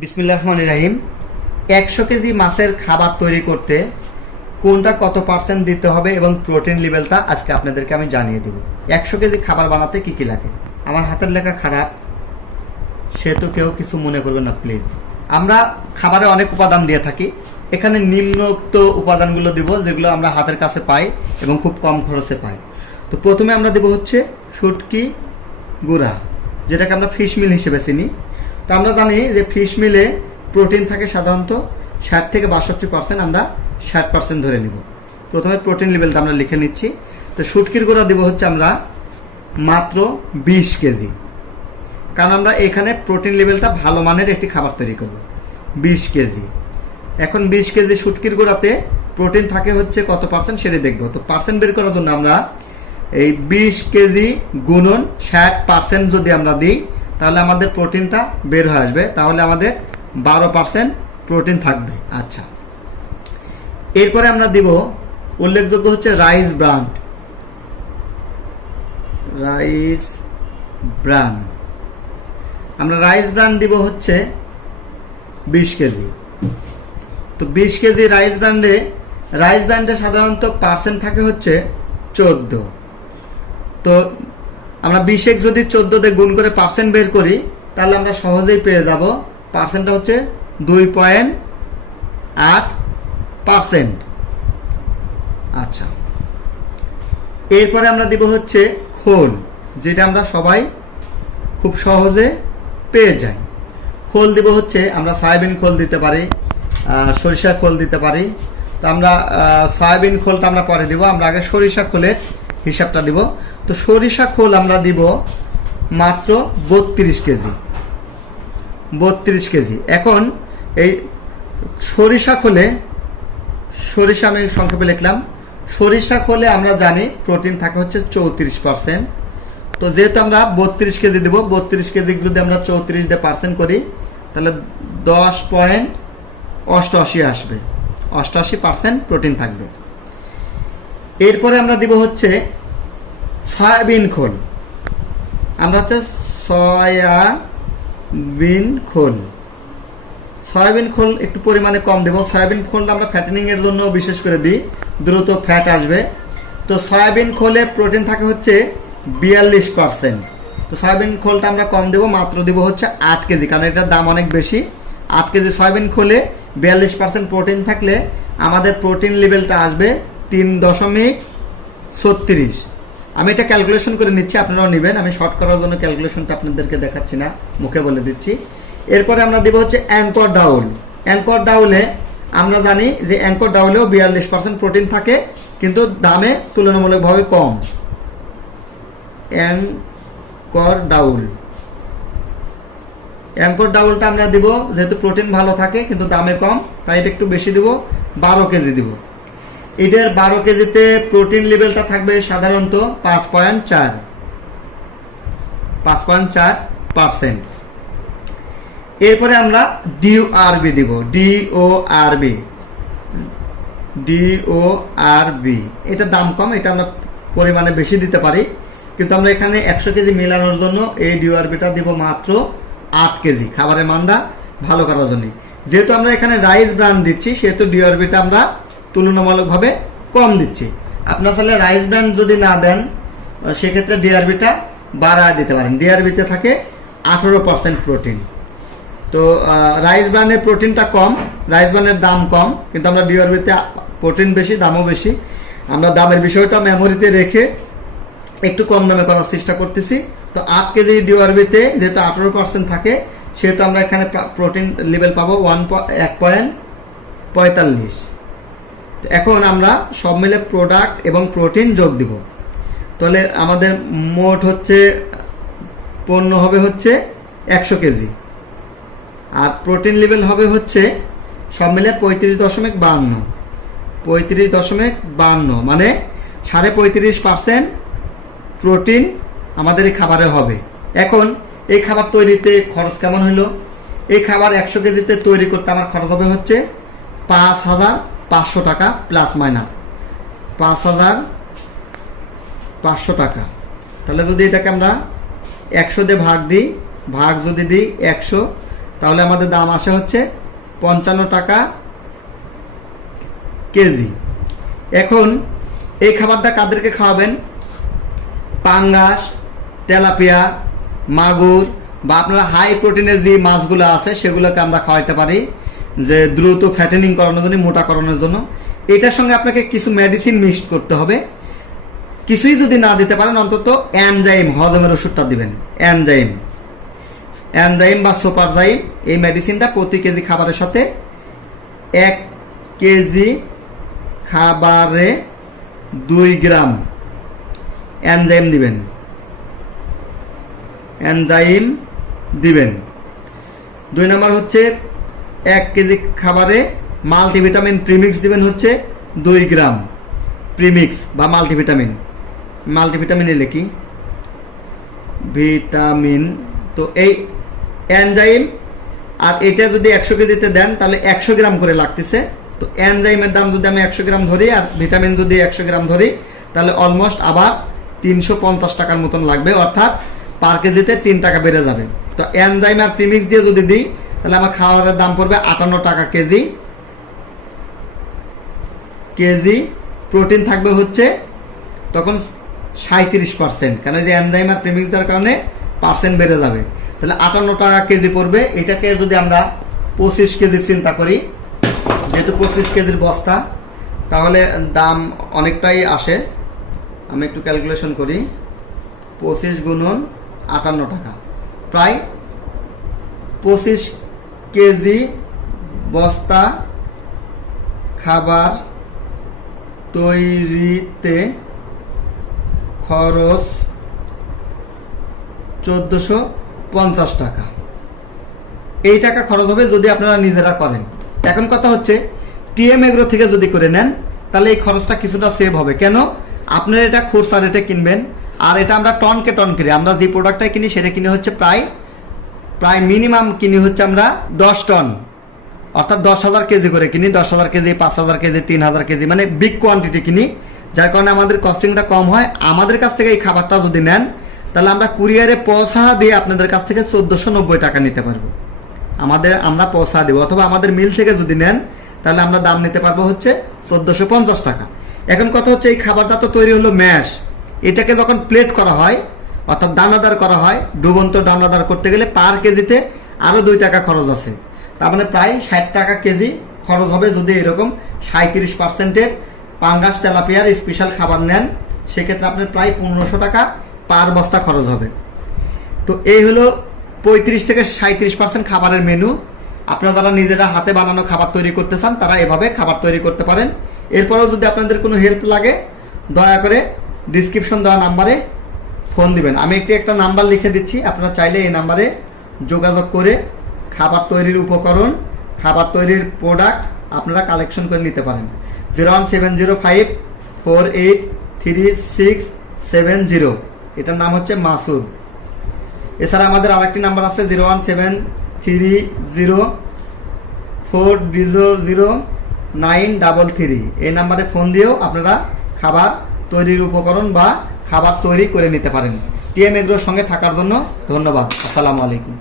বিসমিল্লাহির রহমানির রহিম। 100 কেজি মাছের খাবার তৈরি করতে কোনটা কত পার্সেন্ট দিতে হবে এবং প্রোটিন লেভেলটা আজকে আপনাদেরকে আমি জানিয়ে দেব। 100 কেজি খাবার বানাতে কি কি লাগে। আমার হাতের লেখা খারাপ, সে তো কেউ কিছু মনে করবেন না প্লিজ। আমরা খাবারে অনেক উপাদান দিয়ে থাকি, এখানে নিম্নোক্ত উপাদানগুলো দিব যেগুলো আমরা হাতের কাছে পাই এবং খুব কম খরচে পাই। তো প্রথমে আমরা দেব হচ্ছে শুটকি গুঁড়া, যেটাকে আমরা ফিশ মিল হিসেবে চিনি। তো আমরা জানি যে ফিশ মিলে প্রোটিন থাকে সাধারণত 60 থেকে 62%, আমরা 60% ধরে নিব। প্রথমে প্রোটিন লেভেলটা আমরা লিখে নিচ্ছি। তো শুটকির গুঁড়া দেব হচ্ছে আমরা মাত্র 20 কেজি, কারণ আমরা এখানে প্রোটিন লেভেলটা ভালো মানের একটি খাবার তৈরি করব। 20 কেজি। এখন 20 কেজি শুটকির গুঁড়াতে প্রোটিন থাকে হচ্ছে কত পার্সেন্ট সেটা দেখব। তো পার্সেন্ট বের করার জন্য আমরা এই 20 কেজি গুণন 60% যদি আমরা দিই তাহলে আমাদের প্রোটিনটা বের হয়ে আসবে, তাহলে আমাদের 12% প্রোটিন থাকবে। আচ্ছা, এরপরে আমরা দিব উল্লেখযোগ্য হচ্ছে রাইস ব্রান। আমরা রাইস ব্রান দিব হচ্ছে 20 কেজি। তো 20 কেজি রাইস ব্র্যান্ডে সাধারণত পার্সেন্ট থাকে হচ্ছে 14। তো আমরা 20 যদি 14 দিয়ে গুণ করে পার্সেন্ট বের করি তাহলে আমরা সহজেই পেয়ে যাব পার্সেন্টটা হচ্ছে 2.8%। আচ্ছা, এরপরে আমরা দিব হচ্ছে খোল, যেটা আমরা সবাই খুব সহজে পেয়ে যাই। খোল দিব হচ্ছে আমরা সয়াবিন খোল দিতে পারি, সরিষা খোল দিতে পারি। তো আমরা সয়াবিন খোলটা আমরা পরে দিব, আমরা আগে সরিষা খোলের হিসাবটা দিব। তো সরিষা খোল আমরা দিব মাত্র 32 কেজি। এখন এই সরিষা আমি সংক্ষেপে লিখলাম, সরিষা খোলে আমরা জানি প্রোটিন থাকে হচ্ছে 34%। তো যেহেতু আমরা 32 কেজি দেব, 32 কেজি যদি আমরা 34 দিয়ে পার্সেন্ট করি তাহলে 10.88 আসবে, 88% প্রোটিন থাকবে। এরপরে আমরা দিব হচ্ছে সয়াবিন খোল। আমরা হচ্ছে সয়াবিন খোল একটু পরিমাণে কম দেব। সয়াবিন খোলটা আমরা ফ্যাটেনিং এর জন্য বিশেষ করে দিই, দ্রুত ফ্যাট আসবে। তো সয়াবিন খোলে প্রোটিন থাকে হচ্ছে 42%। তো সয়াবিন খোলটা আমরা কম দেব, মাত্র দেব হচ্ছে 8 কেজি, কারণ এটার দাম অনেক বেশি। 8 কেজি সয়াবিন খোলে 42% প্রোটিন থাকলে আমাদের প্রোটিন লেভেলটা আসবে 3.36। আমি এটা ক্যালকুলেশন করে নিচ্ছি, আপনারাও নেবেন। আমি শর্ট করার জন্য ক্যালকুলেশনটা আপনাদেরকে দেখাচ্ছি না, মুখে বলে দিচ্ছি। এরপরে আমরা দেব হচ্ছে অ্যাঙ্কর ডাউলে আমরা জানি যে অ্যাঙ্কর ডাউলেও 42% প্রোটিন থাকে, কিন্তু দামে তুলনামূলকভাবে কম। অ্যাঙ্কর ডাউলটা আমরা দিব যেহেতু প্রোটিন ভালো থাকে কিন্তু দামে কম, তাই এটা একটু বেশি দিব, 12 কেজি দিব। এদের 12 কেজিতে প্রোটিন লেভেলটা থাকবে সাধারণত 5.4%। এরপরে আমরা ডিওআরবি দিব, ডিওআরবি। এটা দাম কম, এটা আমরা পরিমাণে বেশি দিতে পারি, কিন্তু আমরা এখানে 100 কেজি মেলানোর জন্য এই ডিওআরবিটা দিব মাত্র 8 কেজি, খাবারের মানটা ভালো করার জন্য। যেহেতু আমরা এখানে রাইস ব্রান দিচ্ছি সেহেতু ডিওআরবিটা আমরা তুলনামূলকভাবে কম দিচ্ছি। আপনার তাহলে রাইস ব্র্যান্ড যদি না দেন সেক্ষেত্রে ডিআরবিটা বাড়ায় দিতে পারেন। ডিআরবিতে থাকে 18% প্রোটিন। তো রাইস ব্র্যান্ডের প্রোটিনটা কম, রাইস ব্র্যান্ডের দাম কম, কিন্তু আমরা ডিআরবিতে প্রোটিন বেশি, দামও বেশি। আমরা দামের বিষয়টা মেমোরিতে রেখে একটু কম দামে করার চেষ্টা করতেছি। তো 8 কেজি ডিআরবিতে যেহেতু 18% থাকে সেহেতু আমরা এখানে প্রোটিন লেভেল পাবো 1.45। এখন আমরা সব মিলে প্রোডাক্ট এবং প্রোটিন যোগ দিব, তাহলে আমাদের মোট হচ্ছে পণ্য হবে হচ্ছে 100 কেজি, আর প্রোটিন লেভেল হবে হচ্ছে সব মিলে 35.52, মানে 35.5% প্রোটিন আমাদের এই খাবারে হবে। এখন এই খাবার তৈরিতে খরচ কেমন হলো? এই খাবার 100 কেজিতে তৈরি করতে আমার খরচ হবে হচ্ছে 5,500 টাকা প্লাস মাইনাস 5,500 টাকা। তাহলে যদি এটাকে আমরা 100 দিয়ে ভাগ দিই, ভাগ যদি দিই 100, তাহলে আমাদের দাম আসে হচ্ছে 55 টাকা কেজি। এখন এই খাবারটা কাদেরকে খাওয়াবেন? পাঙ্গাস, তেলাপিয়া, মাগুর বা আপনারা হাই প্রোটিনের যে মাছগুলো আছে সেগুলোকে আমরা খাওয়াইতে পারি, যে দ্রুত ফ্যাটেনিং করানোর জন্য, মোটা করানোর জন্য। এটার সঙ্গে আপনাকে কিছু মেডিসিন মিক্সড করতে হবে। কিছুই যদি না দিতে পারেন, অন্তত এনজাইম, হজমের ওষুধটা দিবেন। এনজাইম বা সুপারজাইম, এই মেডিসিনটা প্রতি কেজি খাবারের সাথে 1 কেজি খাবারে 2 গ্রাম এনজাইম দিবেন। 2 নম্বর হচ্ছে 1 কেজি খাবারে মাল্টিভিটামিন প্রিমিক্স দিবেন হচ্ছে 2 গ্রাম প্রিমিক্স বা মাল্টিভিটামিন এলে কি ভিটামিন। তো এই এনজাইম আর এটা যদি 100 কেজিতে দেন তাহলে 100 গ্রাম করে লাগতেছে। তো এনজাইমের দাম যদি আমি 100 গ্রাম ধরি আর ভিটামিন যদি 100 গ্রাম ধরি, তাহলে অলমোস্ট আবার 350 টাকার মতন লাগবে, অর্থাৎ পার কেজিতে 3 টাকা বেড়ে যাবে। তো এনজাইম আর প্রিমিক্স দিয়ে যদি দিই তাহলে আমার খাবারের দাম পড়বে 58 টাকা কেজি। প্রোটিন থাকবে হচ্ছে তখন 37%, কারণ এই যে এনজাইম আর প্রিমিক্স দেওয়ার কারণে পার্সেন্ট বেড়ে যাবে। তাহলে 58 টাকা কেজি পড়বে। এটাকে যদি আমরা 25 কেজির চিন্তা করি, যেহেতু 25 কেজির বস্তা, তাহলে দাম অনেকটাই আসে। আমি একটু ক্যালকুলেশন করি, 25 গুণন 58 টাকা, প্রায় 25 কেজি বস্তা খাবার তৈরিতে খরচ 1450 টাকা। এই টাকা খরচ হবে যদি আপনারা নিজেরা করেন। এখন কথা হচ্ছে, টিএম এগ্রো থেকে যদি করে নেন তাহলে এই খরচটা কিছুটা সেভ হবে। কেন? আপনারা এটা খুচরা রেটে কিনবেন, আর এটা আমরা টন কিনি। আমরা যে প্রোডাক্টটা কিনি সেটা কিনে হচ্ছে প্রায় মিনিমাম কিনি হচ্ছে আমরা 10 টন, অর্থাৎ 10,000 কেজি করে কিনি। 10,000 কেজি, 5,000 কেজি, 3,000 কেজি, মানে বিগ কোয়ান্টিটি কিনি, যার কারণে আমাদের কস্টিংটা কম হয়। আমাদের কাছ থেকে এই খাবারটা যদি নেন তাহলে আমরা কুরিয়ারে পয়সা দিয়ে আপনাদের কাছ থেকে 1490 টাকা নিতে পারবো। আমরা পয়সা দেবো, অথবা আমাদের মিল থেকে যদি নেন তাহলে আমরা দাম নিতে পারবো হচ্ছে 1450 টাকা। এখন কথা হচ্ছে, এই খাবারটা তো তৈরি হলো ম্যাশ, এটাকে যখন প্লেট করা হয় অর্থাৎ দানাদার করা হয়, ডুবন্ত দানাদার করতে গেলে পার কেজিতে আরও 2 টাকা খরচ আছে। তার মানে প্রায় 60 টাকা কেজি খরচ হবে যদি এরকম 37%-এর পাঙ্গাস, তেলাপিয়ার স্পেশাল খাবার নেন। সেক্ষেত্রে আপনার প্রায় 1500 টাকা পার বস্তা খরচ হবে। তো এই হলো 35 থেকে 37% খাবারের মেনু। আপনারা যারা নিজেরা হাতে বানানো খাবার তৈরি করতে চান তারা এভাবে খাবার তৈরি করতে পারেন। এরপরেও যদি আপনাদের কোনো হেল্প লাগে দয়া করে ডিসক্রিপশন দেওয়া নাম্বারে ফোন দিবেন। আমি একটা নাম্বার লিখে দিচ্ছি, আপনারা চাইলে এই নাম্বারে যোগাযোগ করে খাবার তৈরির উপকরণ, খাবার তৈরির প্রোডাক্ট আপনারা কালেকশন করে নিতে পারেন। 01705483670, এটার নাম হচ্ছে মাসুদ। এছাড়া আমাদের আরেকটি নাম্বার আছে 01730400933। এই নাম্বারে ফোন দিয়েও আপনারা খাবার তৈরির উপকরণ বা খাবার তৈরি করে নিতে পারেন। টিএম এগ্রোর সঙ্গে থাকার জন্য ধন্যবাদ। আসসালামু আলাইকুম।